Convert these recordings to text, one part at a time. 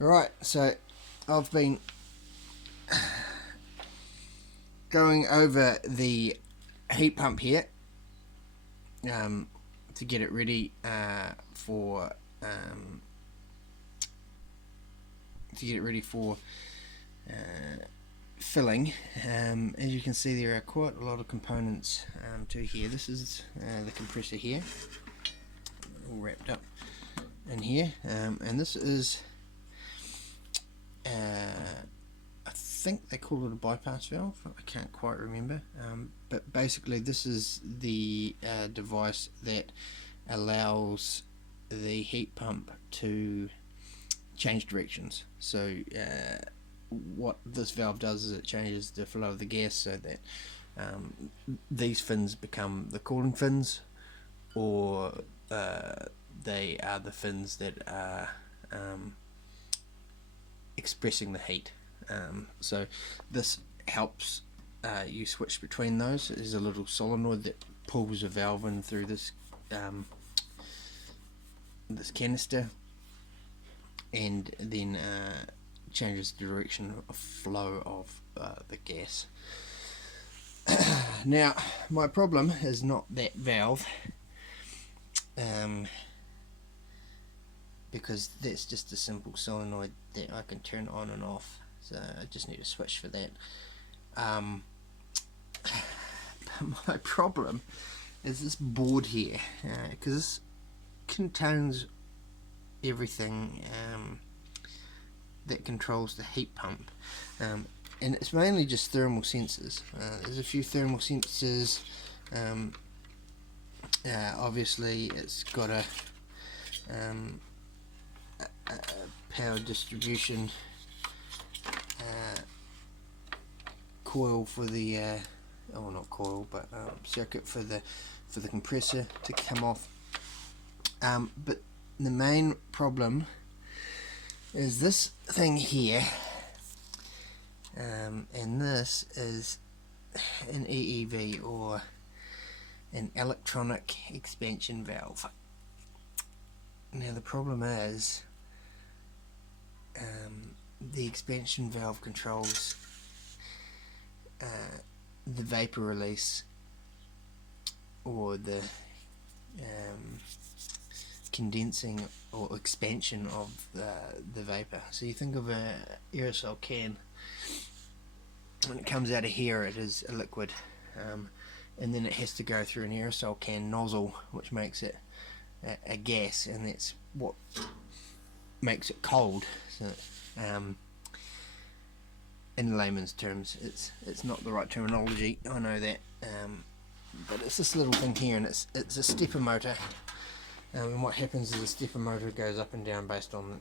Right, so I've been going over the heat pump here to get it ready for filling. As you can see, there are quite a lot of components to here. This is the compressor here, all wrapped up in here, and this is I think they call it a bypass valve. I can't quite remember, but basically this is the device that allows the heat pump to change directions. So what this valve does is it changes the flow of the gas so that these fins become the cooling fins, or they are the fins that are expressing the heat. So this helps you switch between those. There's a little solenoid that pulls a valve in through this this canister, and then changes the direction of flow of the gas. Now my problem is not that valve, because that's just a simple solenoid that I can turn on and off, so I just need a switch for that. But my problem is this board here, because this contains everything that controls the heat pump, and it's mainly just thermal sensors. There's a few thermal sensors. Obviously it's got a power distribution coil for the oh, not coil, but circuit for the compressor to come off. But the main problem is this thing here, and this is an EEV, or an electronic expansion valve. Now the problem is the expansion valve controls the vapor release, or the condensing or expansion of the vapor. So you think of an aerosol can. When it comes out of here, it is a liquid, and then it has to go through an aerosol can nozzle, which makes it a gas, and that's what makes it cold. So, in layman's terms, it's not the right terminology, I know that, but it's this little thing here, and it's a stepper motor. And what happens is the stepper motor goes up and down based on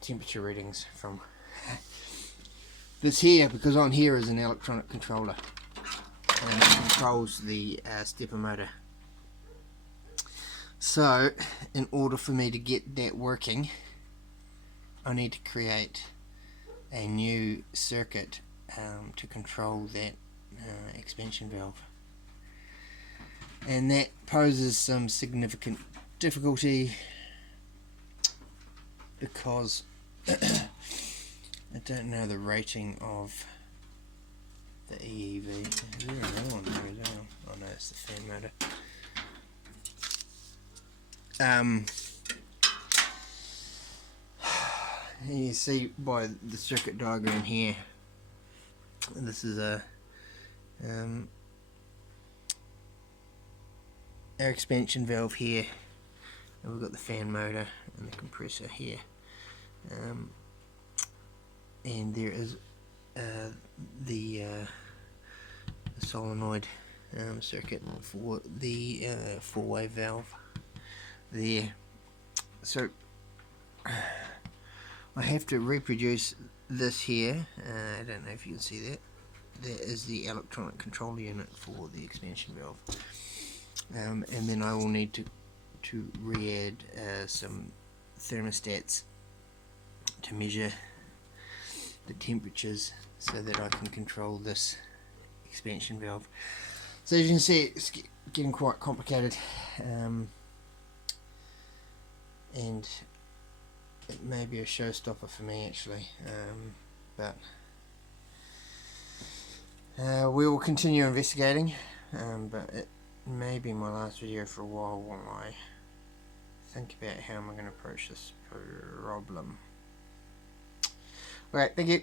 temperature readings from this here, because on here is an electronic controller, and it controls the stepper motor. So in order for me to get that working, I need to create a new circuit to control that expansion valve, and that poses some significant difficulty because I don't know the rating of the EEV. Is there another one there as well? Oh no, it's the fan motor. You see by the circuit diagram here, this is a air expansion valve here, and we've got the fan motor and the compressor here, and there is the solenoid circuit for the four-way valve there. So I have to reproduce this here. I don't know if you can see that. That is the electronic control unit for the expansion valve, and then I will need to re-add some thermostats to measure the temperatures so that I can control this expansion valve. So as you can see, it's getting quite complicated, and it may be a showstopper for me actually, but we will continue investigating, but it may be my last video for a while I think about how am I going to approach this problem. Alright, thank you.